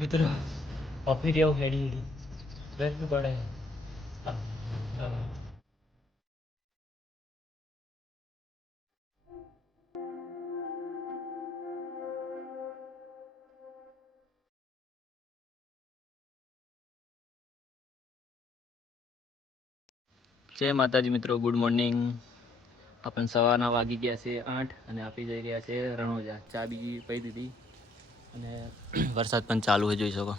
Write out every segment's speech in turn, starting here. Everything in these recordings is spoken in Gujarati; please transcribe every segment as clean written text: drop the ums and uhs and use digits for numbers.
મિત્રો ઓફિસ એવું હેડી બેસવું પડે. જય માતાજી મિત્રો, ગુડ મોર્નિંગ. આપણને સવારના વાગી ગયા છે 8 અને આપી જઈ રહ્યા છે રણોજા. ચા બીજી પી દીધી અને વરસાદ પણ ચાલુ હોય, જોઈ શકો.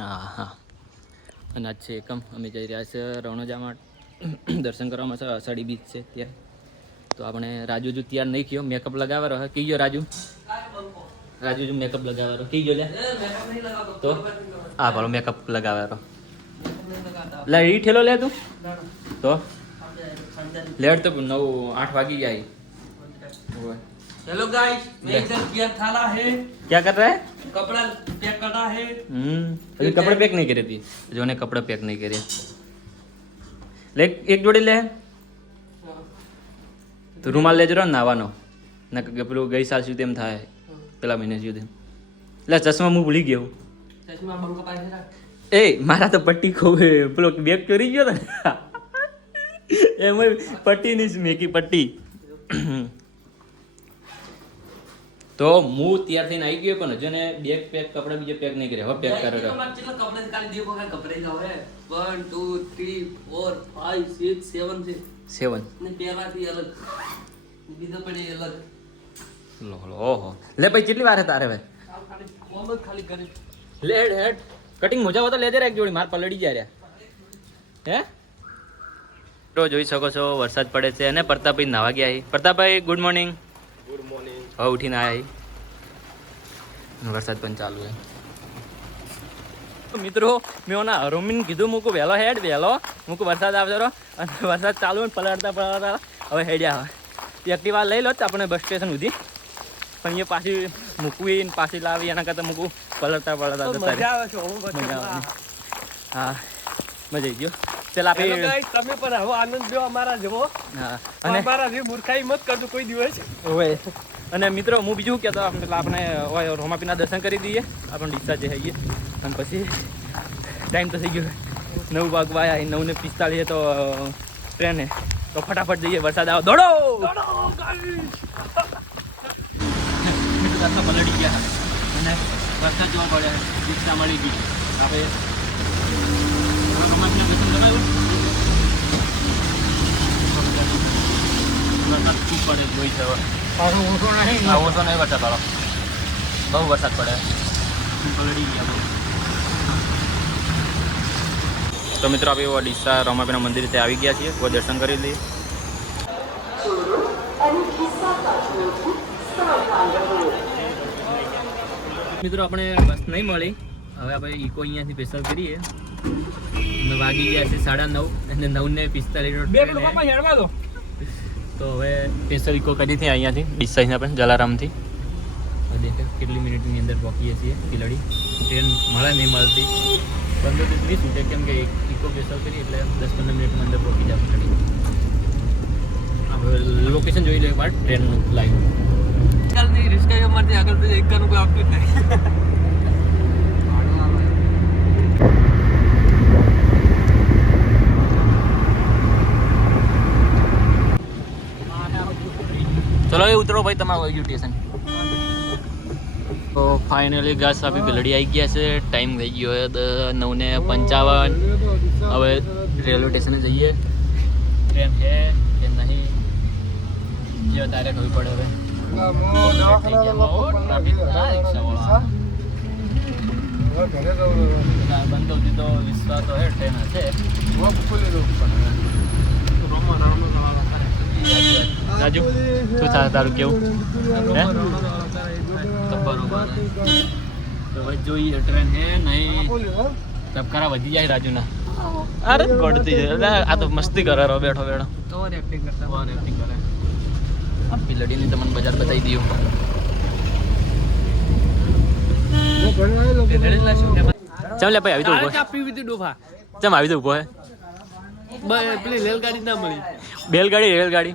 હા હા. અને આજ છે એકમ. અમે જઈ રહ્યા છે રણોજામાં દર્શન કરવામાં. છે અષાઢી બીજ છે ત્યાં. તો આપણે રાજુ જો તૈયાર નહીં થયો, મેકઅપ લગાવેલો હે. કી ગયો રાજુ? રાજુ જો મેકઅપ લગાવેલો કી ગયો? લે તો હા ભલો મેકઅપ લગાવેલો. લે ઈ ઠેલો લે તું તો लेट तो 9-8 वागी गया. हेलो गाइस, मैं इधर किया थाला है. क्या कर रहा है? कपड़ा पैक करना है. अभी कपड़े पैक नहीं करे थी जो ने कपड़े पैक नहीं करे. ले एक जोड़ी ले तो रूमाल ले जरो नाવાનો ना કે પેલું ગઈ સાલ સુધી એમ થાય પેલા મહિને સુધી. લે ચશ્મા હું ભૂલી ગયો. चश्मा बंको पास है. એ મારા તો પટ્ટી ખોવે પેલો બેગ ચોરી ગયો ને એમાં પટ્ટી ની મેકી પટ્ટી. તો હું તૈયાર થઈને આવી ગયો પણ હજુ ને બેગ પેક કપડા બીજે પેક નહીં કર્યા. હવે પેક કરે तो मैं चिल्ला कपड़े निकाल दियो को कपड़े का है 1 2 3 4 5 6 7 से 7 ने पहला थी अलग बीजा पड़े अलग. લો લો ઓહો. લે ભાઈ કેટલી વાર તારે ભાઈ खाली मोहम्मद खाली करे લેડ હેડ કટિંગ મોજા હોતો લેજે એક જોડી. માર પલડી જાય રહ્યા હે. તો જોઈ શકો છો વરસાદ પડે છે અને પ્રતાપભાઈ નાવા ગયા છે. Pratapbhai good morning. Good morning. હવે ઉઠીને આવ્યા છે. વરસાદ પણ ચાલુ છે મિત્રો. મેં ઓના હરોમીને કીધું મૂકું વહેલો હેડ વહેલો મૂકું વરસાદ આવતો રહ્યો અને વરસાદ ચાલુ ને પલળતા હવે હેડ્યા. હવે એક્ટિવા લઈ લો આપણે બસ સ્ટેશન સુધી પણ એ પાછી મૂકવી ને પાછી લાવી એના કરતાં મૂકું પલળતા મજા આવે છે. મજા આવે. હા મજા આવી ગયો. ચાલ આપણે તમે પણ આવો આનંદ લ્યો અમારા જેવો. હા અને અમારા જે મૂર્ખાઈ મત કરજો કોઈ દિવસ. ઓય અને મિત્રો હું બીજું કહેતો આપણે રોમાપીના દર્શન કરી દઈએ. આપણે ડિસ્ચાર્જ જઈએ અને પછી ટાઈમ તો થઈ ગયો 9 વાગવા આવ્યા. 9:45 તો ટ્રેન તો ફટાફટ જઈએ. વરસાદ આવો દોડો મિત્રો. તો પલળી ગયા અને વરસાદ જોવા પડે રિક્ષા મળી ગઈ. આપણે રોમાપીના દર્શન કરાવ્યું. વરસાદ ખૂબ પડે જોઈ છે. ઓછો નહીં વરસાદ વાળો બહુ વરસાદ પડે. પલળી ગયા બહુ. તો મિત્રો આપણે ડીસા રોમાપીના મંદિર ત્યાં આવી ગયા છીએ. કોઈ દર્શન કરી લઈએ. મિત્રો આપણે બસ નહીં મળી. હવે આપણે ઇકો અહીંયાથી સ્પેશિયલ કરીએ. અમે વાગી ગયા છે 9:30 અને 9:45 તો હવે સ્પેશિયલ ઇકો કરી હતી અહીંયાથી ડીસાથી આપણે જલારામથી. દેખે કેટલી મિનિટની અંદર પહોંચીએ છીએ કિલડી. ટ્રેન મળે નહીં મળતી 15 થી 20 મિનિટ કેમ કે ઇકો સ્પેશિયલ કરી એટલે 10-15 મિનિટની અંદર પહોંચી જાય કિલડી. આપણે લોકેશન જોઈ લે એકવાર ટ્રેનનું લાઈવ. ચાલ નહીં રિસ્કા અમારથી આગળ તો એકનું કોઈ આપતું જ નહીં. ચલો એ ઉતરો ભાઈ તમારું આવી ગયું સ્ટેશન. તો ફાઇનલી ગાસ આપી બિલડી આવી ગયા છે. ટાઈમ થઈ ગયો છે 9:55. હવે રેલવે સ્ટેશને જઈએ. ટ્રેન છે કે નહીં જે તારે ખબર પડે. હવે બંધોથી તો વિશ્વાસ તો હે ટ્રેન હશે. રાજુ શું થાય તારું કેવું હે? તો બરોબર તો હવે જોઈએ ટ્રેન હે નહીં. ધબકારા વધી જાય રાજુના. અરે ગોડતી છે આ તો મસ્તી કરે રહો બેઠો બેઠો. ઓવર એક્ટિંગ કરતા ઓવર એક્ટિંગ કરે. આ પિલડીની તમને બજાર બતાવી દઉં. ચમ લે ભાઈ આવી તો ઉભો પીવી હતી ડોફા. ચમ આવી તો ઉભો હે. પેલી રેલગાડી ના મળી. રેલગાડી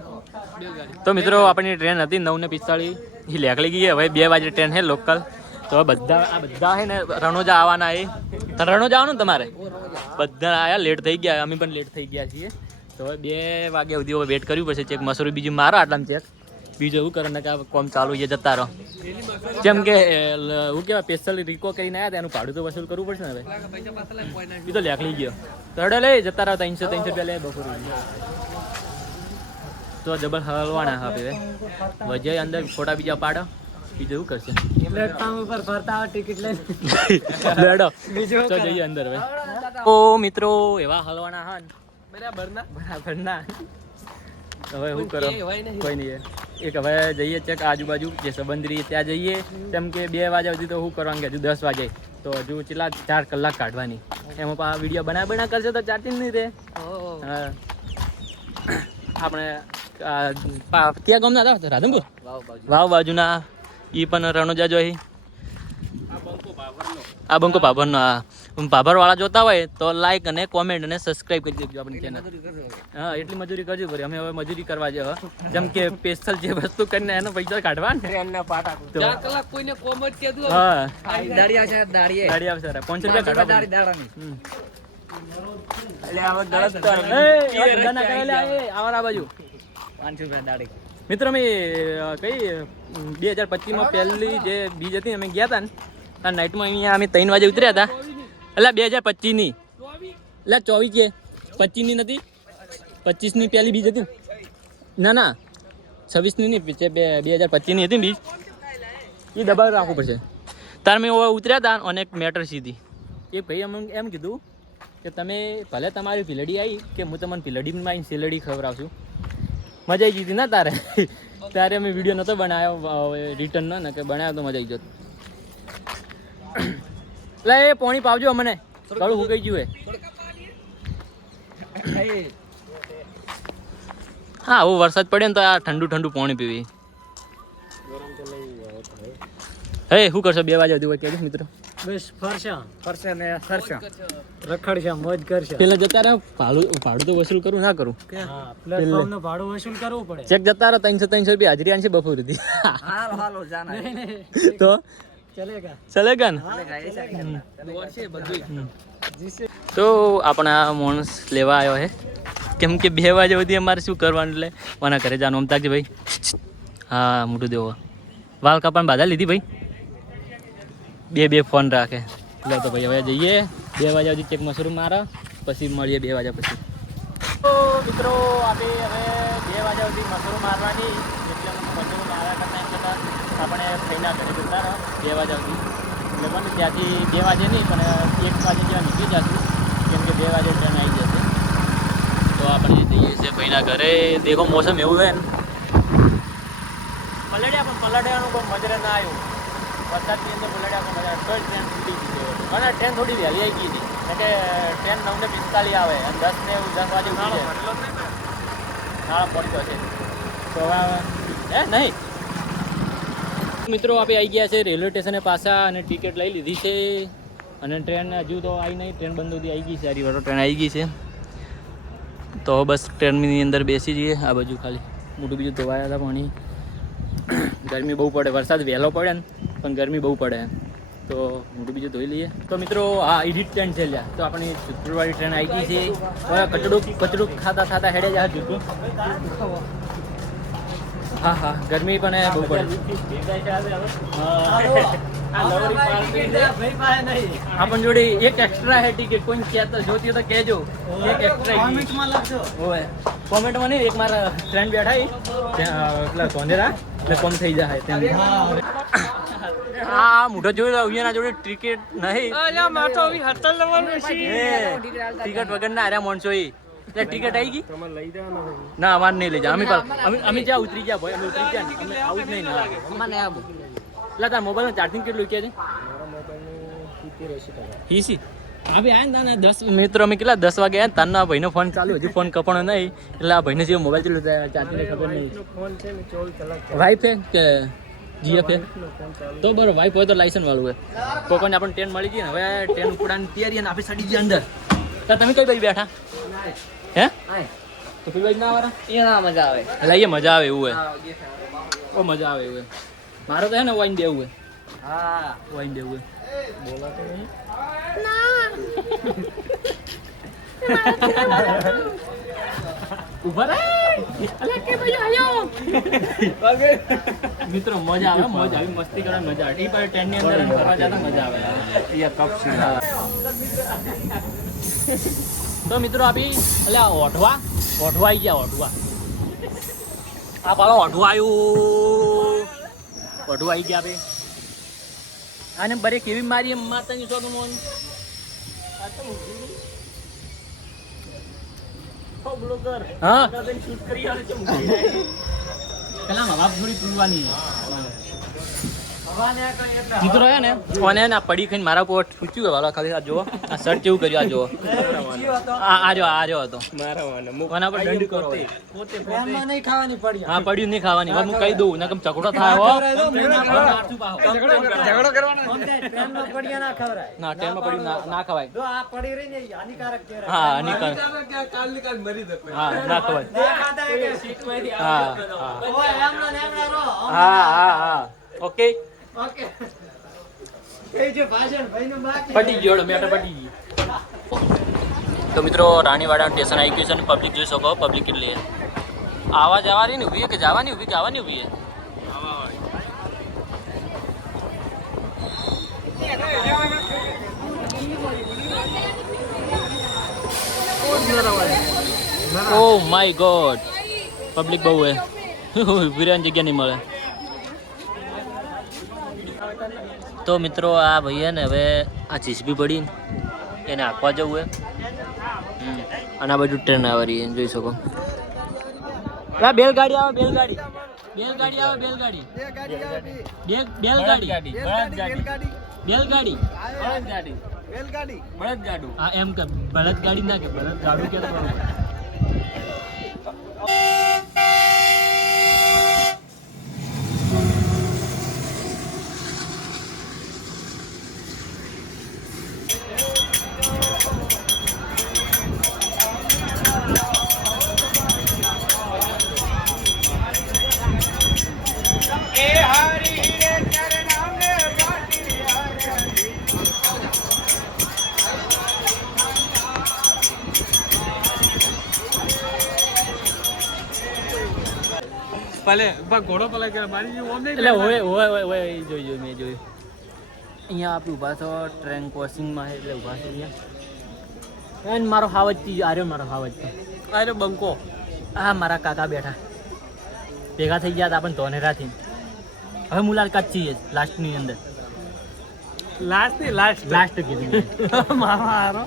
તો મિત્રો આપણી ટ્રેન હતી 9:45 એ લેખલી ગઈ. હવે 2 વાગે ટ્રેન છે લોકલ. તો તો બધા આ બધા છે ને રણોજા આવવાના એ રણોજા આવવાનું ને તમારે બધા આયા લેટ થઈ ગયા અમે પણ લેટ થઈ ગયા છીએ તો હવે 2 વાગ્યા સુધી હવે વેટ કર્યું પછી ચેક મસૂરી બીજું મારો આટલામાં ચેક બીજું એવું કરે ને કે કોમ ચાલુ છે જતા રહો જેમ કે હું કેવાય સ્પેશિયલ રીકો કરીને આવ્યા એનું ભાડું તો વસૂલ કરવું પડશે ને હવે બીજો લેખલી ગયો તો હડે લઈ જતા રહો 300 રૂપિયા લે બપોર તો જબર હલવાના આપે વજય અંદર ફોટા બીજા પાડો બીજું એવું કરશે પ્લેટફોર્મ ઉપર ફરતા ટિકિટ લઈ લેડો તો જઈએ અંદર હવે ઓ મિત્રો એવા હલવાના હા બરાબર ના હવે શું કરો કોઈ નહીં એક હવે જઈએ ચેક આજુબાજુ જે સંબંધી ત્યાં જઈએ કેમ કે 2 વાગ્યા સુધી તો શું કરવાનું કે હજુ 10 વાગે તો હજુ કેટલા 4 કલાક કાઢવાની એમાં પા વિડીયો બના કરશે તો ચાર્જિંગ નહીં રહે હા આપણે ક્યાં ગામના હતા રાધનપુર વાવ બાજુના એ પણ રણોજા જોઈ આ બંકો ભાભરનો આ ભાભરવાળા જોતા હોય તો લાઈક અને કોમેન્ટ અને સબસ્ક્રાઈબ કરી દેજો આપણી ચેનલ હા એટલી મજૂરી કરવી પડે અમે હવે મજૂરી કરવા જેવા જેમ કે સ્પેશિયલ જે વસ્તુ કરીને એનો પૈસા કાઢવા ને ટ્રેનના પાટા 4 કલાક કોઈને કોમેન્ટ કે દો હા દાડિયા છે દાડિયા છે 500 રૂપિયા કાઢવા દાડાની એટલે આવા ગળત તો એ ગના કરેલા એ આવરા બાજુ 500 રૂપિયા દાડી મિત્રો અમે કઈ 2025 માં પહેલી જે બીજ હતી અમે ગયા હતા ને આ નાઇટમાં અહીંયા અમે 3 વાગે ઉતર્યા હતા એટલે 2025 ની એટલે 24 કે 25 ની નથી 25 ની પહેલી બીજ હતી ના 26 ની નહીં 2025 ની હતી બીજ એ દબાવ રાખવું પડશે તાર મેં ઉતર્યા હતા અને એક મેટર સીધી એ ભાઈ અમને એમ કીધું કે તમે ભલે તમારી ભીલડી આવી કે હું તમને ભીલડીમાં આવીને સેલડી ખવડાવશું મજા આવી ગઈ ના તારે ત્યારે અમે વિડીયો નહોતો બનાવ્યો રિટર્નનો ને કે બનાવ્યો તો મજા આવી જતો એટલે એ પાણી પાવજો મને ગળું સુકાઈ ગયું હા આવું વરસાદ પડ્યો ને તો આ ઠંડુ પાણી પીવી હે શું કરશો 2 વાગ્યા સુધી કહેજો મિત્રો બસ ફરશે ને રખડશે મોજ કરશે પેલા જતા રહે ભાડું તો વસૂલ કરું ના કરું પ્લેટફોર્મ નું ભાડું વસૂલ કરવું પડે ચેક જતા રહો 300 રૂપિયા હાજરી આનશે બપોર સુધી હાલો જાના તો ચલેગા ને તો આપણા માણસ લેવા આવ્યો હે કેમ કે 2 વાગ્યા સુધી અમારે શું કરવાનું એટલે કોના ઘરે જવાનું અમતાક છે ભાઈ હા મોટું દેવો વાલ કાપણ બાધા લીધી ભાઈ બે ફોન રાખે લો તો ભાઈ હવે જઈએ 2 વાગ્યા સુધી ચેક મશરૂમ મારા પછી મળીએ 2 વાગ્યા પછી તો મિત્રો આપણે હવે 2 વાગ્યા સુધી મશરૂમ મારવાની એટલે મશરૂમ માર્યા કરતા કરતાં આપણે થઈના ઘરે જતા રહો 2 વાગ્યા સુધી એટલે પણ ત્યાંથી 2 વાગે નહીં પણ 1 વાગે જેવા નીકળી જશું કેમ કે 2 વાગે ટ્રેન આવી જશે તો આપણે જઈએ છીએ ભાઈના ઘરે દેખો મોસમ એવું છે ને પલડ્યા પણ પલડ્યાનું કોઈ મજરે ના આવ્યું વરસાદની અંદર પલડ્યા પણ મજા તો ટ્રેન છૂટી ગઈ અને ટ્રેન થોડી વહેલી આવી ગઈ હતી એટલે ટ્રેન 9:45 આવે અને 10 વાગે નાળા પડતો છે તો હે નહીં મિત્રો આપણે આવી ગયા છે રેલવે સ્ટેશને પાછા અને ટિકિટ લઈ લીધી છે અને ટ્રેન હજુ તો આવી નહીં ટ્રેન બંધ સુધી આવી ગઈ છે સારી વાળો ટ્રેન આવી ગઈ છે તો બસ ટ્રેનની અંદર બેસી જઈએ આ બાજુ ખાલી મોટું બીજું ધોવાયા હતા પાણી ગરમી બહુ પડે વરસાદ વહેલો પડે ને પણ ગરમી બહુ પડે તો મોટું બીજું ધોઈ લઈએ તો મિત્રો હા એડિટ ટ્રેન છે લ્યા તો આપણી જુત્રુવાળી ટ્રેન આવી ગઈ છે કચડું ખાતા હેડે જાય જુતું હા ગરમી પણ બહુ પડે આપણ જોડે એક એક્સ્ટ્રા હે ટિકિટ કોઈ જોતી હોય તો કહેજો એક એક્સ્ટ્રા હોય કોમેન્ટમાં નહીં એક મારા ફ્રેન્ડ બેઠા એટલે સોંધેરા એટલે કમ થઈ જાય તેમ હા મોટો જોઈ અહીંયા જોડે ટિકિટ નહીં ટિકિટ વગર ના આર્યા માણસો ટિકિટ આવી ગઈ ના અમારે નહીં લઈ જાય અમે જ્યાં ઉતરી ગયા ભાઈ અમે ઉતરી ગયા અમે આવું જ નહીં ના એટલે તારા મોબાઈલનું ચાર્જિંગ કેટલું કે છે ઈસી હા ભાઈ આયા ને 10 મિત્રો અમે કેટલા 10 વાગે આવ્યા તારના ભાઈનો ફોન ચાલુ હજી ફોન કપણો નહીં એટલે આ ભાઈને જે મોબાઈલ ચાલુ ચાર્જિંગ ખબર નહીં વાઈફ હે કે જીએફ હે તો બરાબર વાઈફ હોય તો લાયસન્સ વાળું હોય કોઈને આપણને ટ્રેન મળી ગઈ ને હવે ટ્રેન ઉપડાની તૈયારી અને આપણે સડી ગયા અંદર તો તમે કઈ બાજુ બેઠા હે તો પેલી બાજુ ના આવવાના એ ના મજા આવે એટલે એ મજા આવે એવું હોય ઓ મજા આવે એવું હોય મારો તો હે ને વાઈન દેવું હોય હા વાઈન દેવું બોલા તો નહીં ઉભા રે અલે કે ભાઈ આયો મિત્રો મજા આવે મસ્તી કરવાની મજા આવે પર ટ્રેન ની અંદર ફરવા જતા મજા આવે યાર કપ તો મિત્રો આપી એટલે ઓઢવા આવી ગયા ઓઢવા આ પાલો ઓઢવા આવી ગયા આપે આને બરે કેવી મારી માતાની શોખ મોન હા પેલા માં બાપ થોડી પીવાની મિત્રો હે ને કોને ના પડી ખાઈને મારા પોટ ફૂચ્યું વાલા ખાલી આ જો આ શર્ટ કેવું કર્યું આ જો આ જો હતો કોના પર દંડ કરો પોતે પ્રેમમાં નહીં ખાવાની પડી હા પડ્યું નહીં ખાવાની હું કહી દઉં નકમ ચકડો થાય હો ઝઘડો કરવાનો પ્રેમમાં પડ્યા ના ખવરાય ના ટેનમાં પડ્યું ના ખવાય જો આ પડી રહી ને હાનિકારક કહેવાય હા હાનિકારક કાલ ની કાલ મરી જતો હા ના ખવાય ના ખાતા કે સીટમાંથી હા ઓય એમના રો હા ઓકે ઓકે એ જે ભાષણ ભાઈનું બાકી પટી ગયો મેટર પટી ગઈ તો મિત્રો રાણીવાડા સ્ટેશન આવી ગયું છે અને પબ્લિક જોઈ શકો પબ્લિક કેટલી આવા જવાની ને ઉભી કે જવાની ઉભી ઉભી ઓ માય ગોડ પબ્લિક બહુ હે વિરાન જગ્યા નહીં મળે તો મિત્રો આ ભાઈ ને હવે આ ચીસબી પડી એને આંકવા જવું હે અને આ બાજુ ટ્રેન આવે રહી જોઈ શકો બેલગાડી આવે બેલગાડી હા એમ કે બળદગાડી ના કે બળદગાડું કે ભલે ઘોડો પલે કે મારી ઓમ નહીં એટલે ઓય જોઈ મેં જોયું અહીંયા આપણે ઊભા છો ટ્રેન ક્રોસિંગમાં એટલે ઊભા છો અહીંયા અને મારો હાવજ આર્યો મારો હાવજ અરે બંકો હા મારા કાકા બેઠા ભેગા થઈ ગયા હતા આપણને ધોનેરાથી હવે મુલાકાત છીએ લાસ્ટની અંદર લાસ્ટ કીધું મારો હારો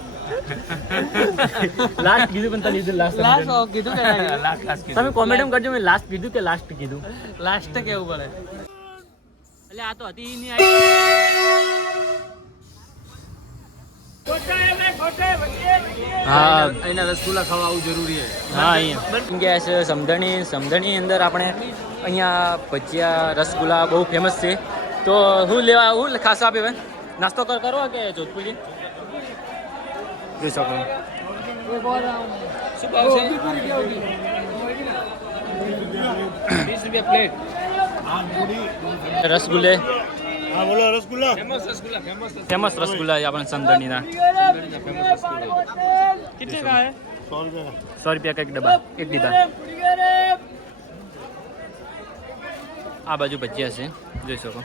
લાસ્ટ કીધું પણ તને લાસ્ટ કીધું કે લાસ્ટ તમે કોમેન્ટ કરજો મેં લાસ્ટ કીધું કે લાસ્ટ કીધું લાસ્ટ કેવું પડે એટલે આ તો હતી નહીં હા એના રસગુલ્લા ખાવા આવું જરૂરી છે હા અહીંયા ગયા છે સમધણી અંદર આપણે અહીંયા ભજીયા રસગુલ્લા બહુ ફેમસ છે તો હું ખાસ આપે ભાઈ નાસ્તો કરો કે જોધપુરી જોઈ શકો શું ભાવ છે 20 રૂપિયા પ્લેટ રસગુલ્લે હા બોલો રસગુલ્લા ફેમસ રસગુલ્લા છે આપણે સમધણીના कितने का है 100 रुपये 100 रुपया का एक डब्बा एक डिब्बा આ બાજુ ભજીયા છે જોઈ શકો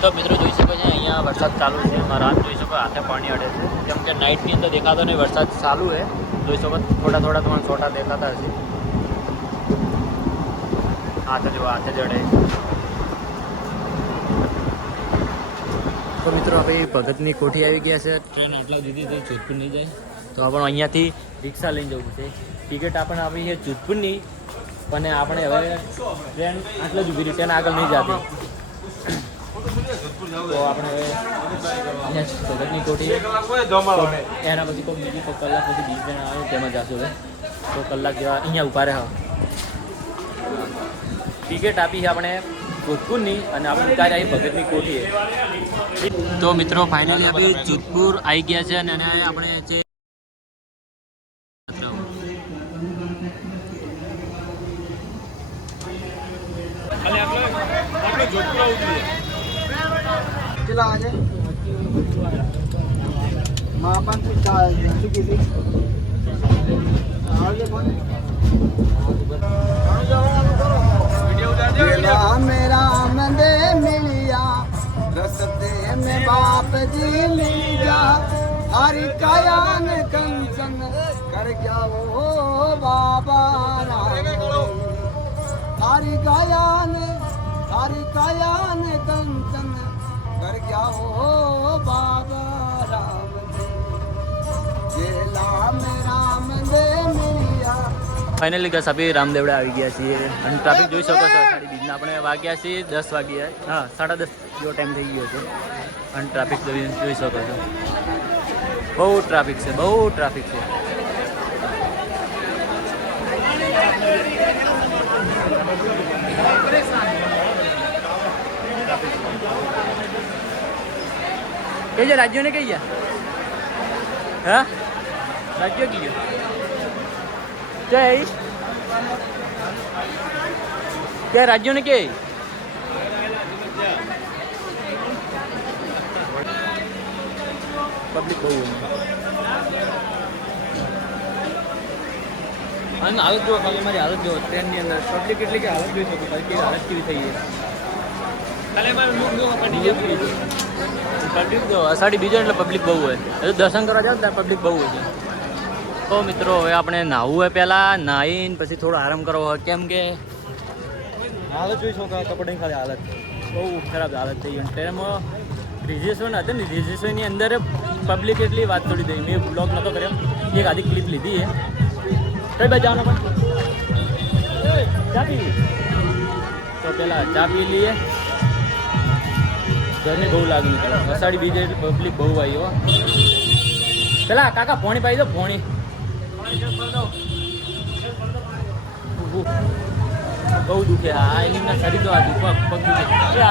તો મિત્રો જોઈ શકો છો અહીંયા વરસાદ ચાલુ છે રાત જોઈ શકો હાથે પાણી અડે છે કેમ કે નાઇટની અંદર દેખાતો નહીં વરસાદ ચાલુ છે જોઈ શકો થોડા તમારા છોટા દેખાતા હશે હાથે જ અડે તો મિત્રો આપણે ભગતની કોઠી આવી ગયા છે ટ્રેન આટલા દીધી થઈ જોધપુર નહીં જાય તો આપણે અહીંયાથી રિક્ષા લઈને જવું છે ટિકિટ આપણે આપી છે જોધપુરની અને આપણે હવે ટ્રેન આટલા જ ઊભી રહી ટ્રેન આગળ નહીં જતી તો આપણે હવે ભગતની કોઠી એના પછી કોઈ બીજી કલાક પછી બીજી ટ્રેન આવે તેમાં જશું હવે તો કલાક જેવા અહીંયા ઊભા રહ્યા ટિકિટ આપી છે આપણે જોધપુરની અને આપણે ઉતારી આવી ભગતની કોઠીએ તો મિત્રો ફાઇનલી આપણે જોધપુર આવી ગયા છે અને આપણે જે કેટલા વાગે માપન શું કીધી मेरा मंदे मिलिया रसते में बाप जी मिलिया हरि कायान कंचन कर क्या वो बाबा हरि कायान कंचन कर क्या वो बाबा राम जेला में राम दे मिलिया ફાઇનલી ગસ આપી રામદેવડા આવી ગયા છીએ અને ટ્રાફિક જોઈ શકો છો સાડી બીજના આપણે વાગ્યા છીએ 10 વાગ્યા હા 10:30 જેવો ટાઈમ થઈ ગયો છે અને ટ્રાફિક જોઈ શકો છો બહુ ટ્રાફિક છે કઈ છે રાજ્યોને કઈ ગયા હા રાજ્યો કઈ ગયા જય क्या राज्यों ने क्या पब्लिक बहु અને હાલત જો ખાલી મારી હાલત જો ટ્રેનની અંદર પબ્લિક એટલી કે હાલત જોઈ શકો બાકી હાલત કેવી થઈ છે કાલે મારું લુક જો પબ્લિક જો અષાઢી બીજો એટલે પબ્લિક બહુ હોય એટલે દર્શન કરવા જાવ ત્યાં પબ્લિક બહુ હોય છે તો મિત્રો હવે આપણે નાહવું હોય પહેલાં નાહીને પછી થોડો આરામ કરવો હોય કેમ કે હાલત જોઈ શકો કપડાની ખાલી હાલત બહુ ખરાબ હાલત થઈ ગઈ ટ્રેનમાં રિઝર્વેશન હતું ને રિઝર્વેશનની અંદર પબ્લિક એટલી વાત થોડી થઈ મેં બ્લોગ નહોતો કર્યો એક આધી ક્લિપ લીધી છે કઈ બાજુ જવાનું પણ ચા પી તો પહેલાં ચા પી લઈએ ગરમી બહુ લાગી નીકળે અષાઢી બીજે એટલે પબ્લિક બહુ આવી હો પેલા કાકા પોણી પાઈ દો પોણી બહુ દુખે આ એની શરીર તો આ પગ દુખે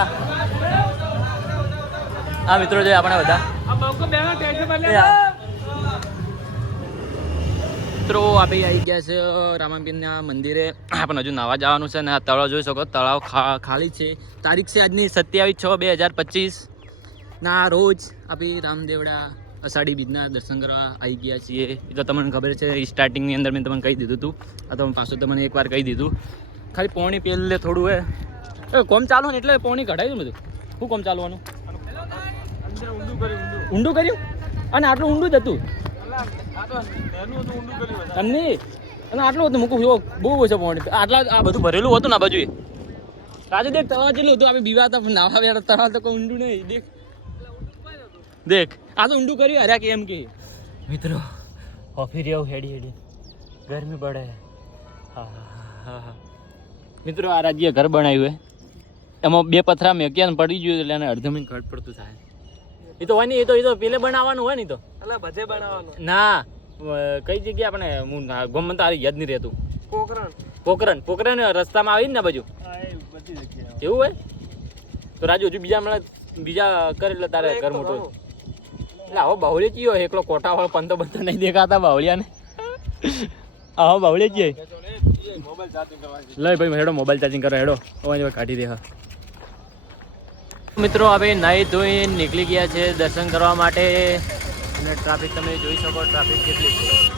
આ મિત્રો છે આપણા બધા મિત્રો આપણે આવી ગયા છે રામાપીરના મંદિરે આપણે હજુ નાવા જવાનું છે અને આ તળાવ જોઈ શકો તળાવ ખાલી છે તારીખ છે આજની 27/6/2025 ના રોજ આપણે રામદેવડા અષાઢી બીજના દર્શન કરવા આવી ગયા છીએ એ તો તમને ખબર છે સ્ટાર્ટિંગની અંદર મેં તમને કહી દીધું હતું આ તો પાછું તમને એકવાર કહી દીધું ખાલી પોણી પહેલે થોડું હે કોમ ચાલો ને એટલે પોણી કઢાવ્યું બધું શું કોમ ચાલવાનું ઊંડું કર્યું અને આટલું ઊંડું જ હતું તમને અને આટલું હતું મૂકું બહુ ઓછો પોણી આટલા આ બધું ભરેલું હતું ને આ બાજુ રાજુ દેખ તળાવ જેટલું હતું આપણે બીવા હતા નાવા વ્યા તળાવ તો કોઈ ઊંડું નહીં દેખ આ તો ઊંડું કર્યું હર્યા કે એમ કે મિત્રો ઓફી રહ્યો હેડી ગરમી પડે હા મિત્રો આ રાજ્ય ઘર બનાવ્યું હે એમાં બે પથરા મેક્યા ને પડી ગયું એટલે એને અડધમીન ઘટ પડતું થાય એ તો હોય ને એ તો પેલે બનાવવાનું હોય ને તો એટલે બધે બનાવવાનું ના કઈ જગ્યાએ આપણે ગોમન તારી યાદ નહીં રહેતું પોકરણ રસ્તામાં આવી ને બાજુ એવું હોય તો રાજુ હજુ બીજા કરે એટલે તારે ઘર મોટું એટલે આવો બાવળે ચીયો એકલો કોટાવાળો પંતો બંતો નહીં દેખાતા બાવળિયાને આવો બાવળે ચીએ લઈ ભાઈ હેડો મોબાઈલ ચાર્જિંગ કરો હેડો અવાજ કાઢી દે હા મિત્રો હવે નાહી ધોઈ નીકળી ગયા છે દર્શન કરવા માટે અને ટ્રાફિક તમે જોઈ શકો ટ્રાફિક કેટલી છે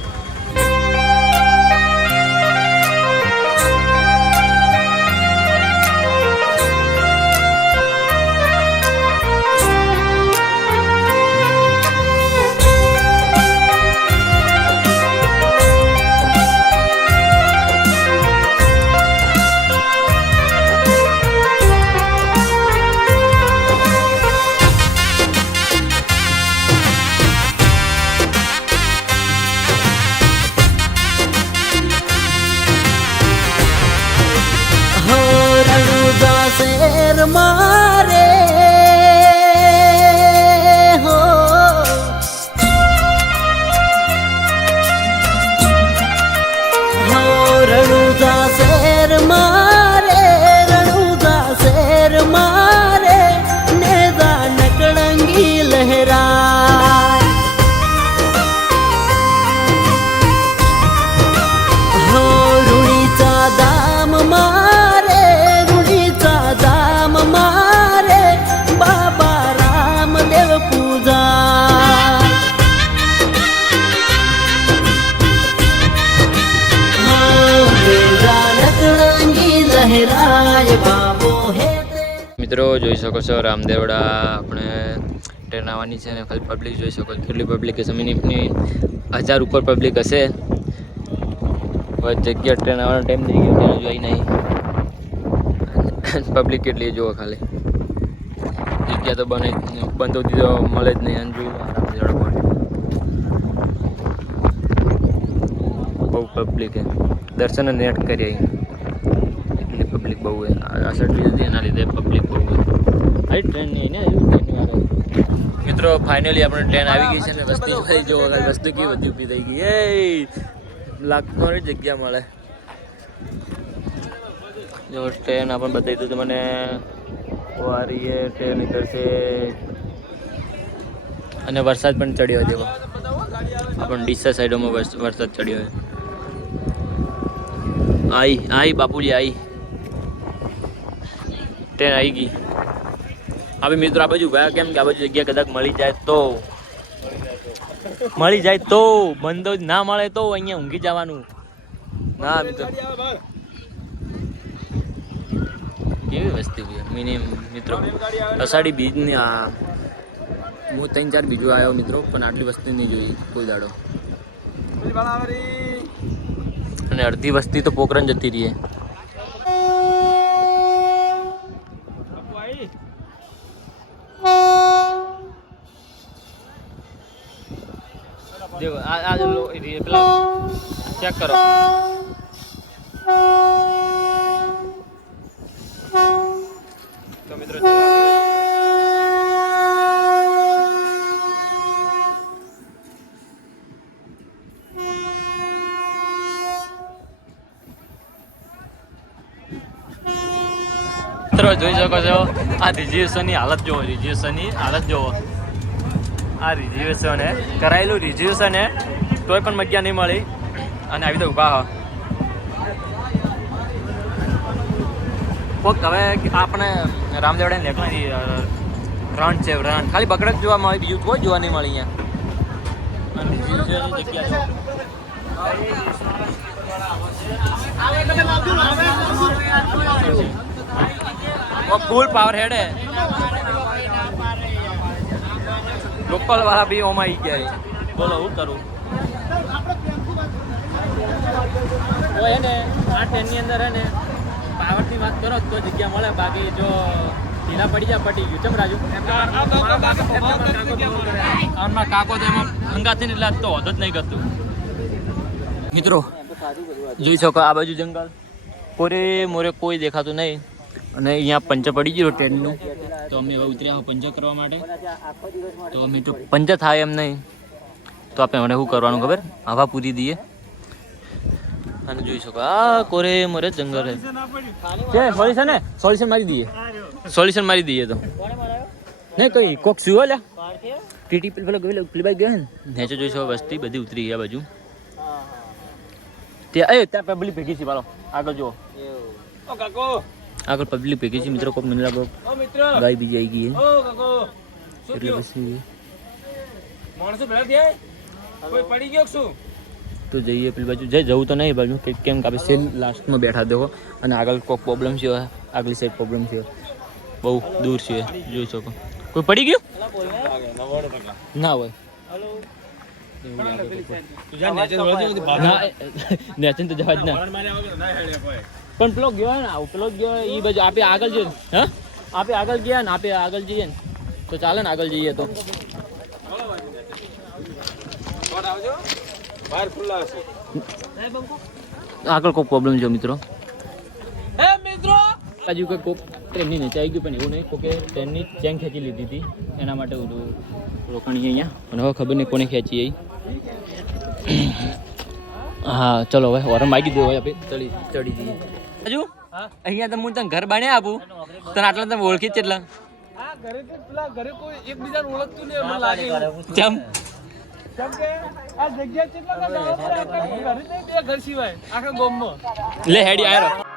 शेर मारे हो रणुदा शेर मारे नेदा नकड़ंगी लहरा हो रुणीचा दाम मारे दाम મિત્રો જોઈ શકો છો રામદેવડા આપણે ટ્રેન આવવાની છે અને ખાલી પબ્લિક જોઈ શકો છો કેટલી પબ્લિક હશે મિનિટની 1000 ઉપર પબ્લિક હશે. જગ્યા ટ્રેન આવવાનો ટાઈમ થઈ ગયો ત્યાં જોઈ નહીં પબ્લિક કેટલી જુઓ ખાલી જગ્યા તો બંધ હોતી તો મળે જ નહીં અને જોઈ લો રામદેવડા બહુ પબ્લિક હે દર્શન નેટ કરી એટલી પબ્લિક બહુ હે આ સટરી હતી એના લીધે પબ્લિક બહુ હે આ ટ્રેન નહીં ને મિત્રો ફાઇનલી આપણે ટ્રેન આવી ગઈ છે ને વસ્તી જોઈ જો વસ્તુ કેવી બધી ઊભી થઈ ગઈ એ લાખનો જગ્યા મળે જો ટ્રેન આપણે બતાવી દઉં તો મને આ રહી है ट्रेन इधर से અને વરસાદ પણ ચડ્યો દેવો આપણ ડીસા સાઈડોમાં વરસાદ ચડ્યો હે आई बापूजी आई ट्रेन आई गई હવે મિત્રો આ બાજુ ગયા કેમ કે આ બાજુ જગ્યા કદાચ મળી જાય તો બંધ ના મળે તો અહીંયા ઊંઘી જવાનું ના મિત્રો કેવી વસ્તી મિત્રો અષાઢી બીજની આ હું 3-4 બીજું આવ્યો મિત્રો પણ આટલી વસ્તી નહીં જોઈ કોઈ દાડો અને અડધી વસ્તી તો પોકરણ જતી રહી देखो आज पेला चेक करो तो मित्रों જોઈ શકો છો આ રિઝર્વેશનની હાલત જોવો આ રિઝર્વેશન હે કરાયેલું રિઝર્વેશન હે તોય પણ જગ્યા નહીં મળી અને આવી તો ઊભા કોક હવે આપણે રામદેવડા લેખવાની રણ છે રણ ખાલી બકડક જોવા મળે બીજું કોઈ જોવા નહીં મળી અહીંયા ફૂલ પાવર હેડ હે લોકલ વાળા બી ઓમાં આવી ગયા બોલો હું કરું હે ને આ ટ્રેનની અંદર હે ને પાવરની વાત કરો તો જગ્યા મળે બાકી જો ઢીલા પડી જાય પટી ગયું ચમ રાજુ આમાં કાકો તો એમાં હંગાથી ને એટલે તો હોતો જ નહીં કરતું મિત્રો જોઈ શકો આ બાજુ જંગલ કોરે મોરે કોઈ દેખાતું નહીં અને અહીંયા પંચર પડી ગયું ટ્રેનનું તો અમે હવે ઉતર્યા પંચર કરવા માટે તો અમે તો પંચર થાય એમ નહીં તો આપણે મને શું કરવાનું ખબર હવા પૂરી દઈએ અને જોઈ શકો આ કોરે મોરે જંગલ છે સોલ્યુશન મારી દઈએ તો નહીં કઈ કોક શું લે ટીટી પેલો પેલી બાઈ ગયો ને નેચે જોઈ શકો વસ્તી બધી ઉતરી ગયા બાજુ ત્યાં પબ્લિક ભેગી છે પાલો આગળ જુઓ આગળ પબ્લિક ભેગી છે મિત્રો કોક મને લાગો ગાય બીજી આવી ગઈ એટલે પછી માણસો ભેગા થયા કોઈ પડી ગયો શું તો જઈએ પેલી બાજુ જવું તો નહીં બાજુ કેમ કે આપણે સેલ લાસ્ટમાં બેઠા દેખો અને આગળ કોઈક પ્રોબ્લેમ છે આગલી સાઈડ પ્રોબ્લેમ છે બહુ દૂર છે જોઈ શકો કોઈ પડી ગયું ના હોય નેચન તો જવા જ ના પણ પેલો ગયો ને પેલો ગયો એ બાજુ આપે આગળ જઈએ હા આપે આગળ ગયા ને આપે આગળ જઈએ ને તો ચાલે ને આગળ જઈએ તો આગળ કોઈ પ્રોબ્લેમ છે મિત્રો બાજુ કોઈ ટ્રેનની નીચે આવી ગયું પણ એવું નહીં કોકે ટ્રેનની ચેન ખેંચી લીધી હતી એના માટે રોકાણી અહીંયા અને હવે ખબર નહીં કોને ખેંચી હા ચલો હવે હોરન માગી દો હવે ચડી જઈએ હજુ અહીંયા તો હું તને ઘર બાણે આપું તને આટલા તમે ઓળખી કેટલા ઘરે કોઈ એકબીજાને ઓળખતું નહીં મને લાગે કેમ કે આ જગ્યા કેટલા ઘર સિવાય આખા ગામમાં લે હેડી આયો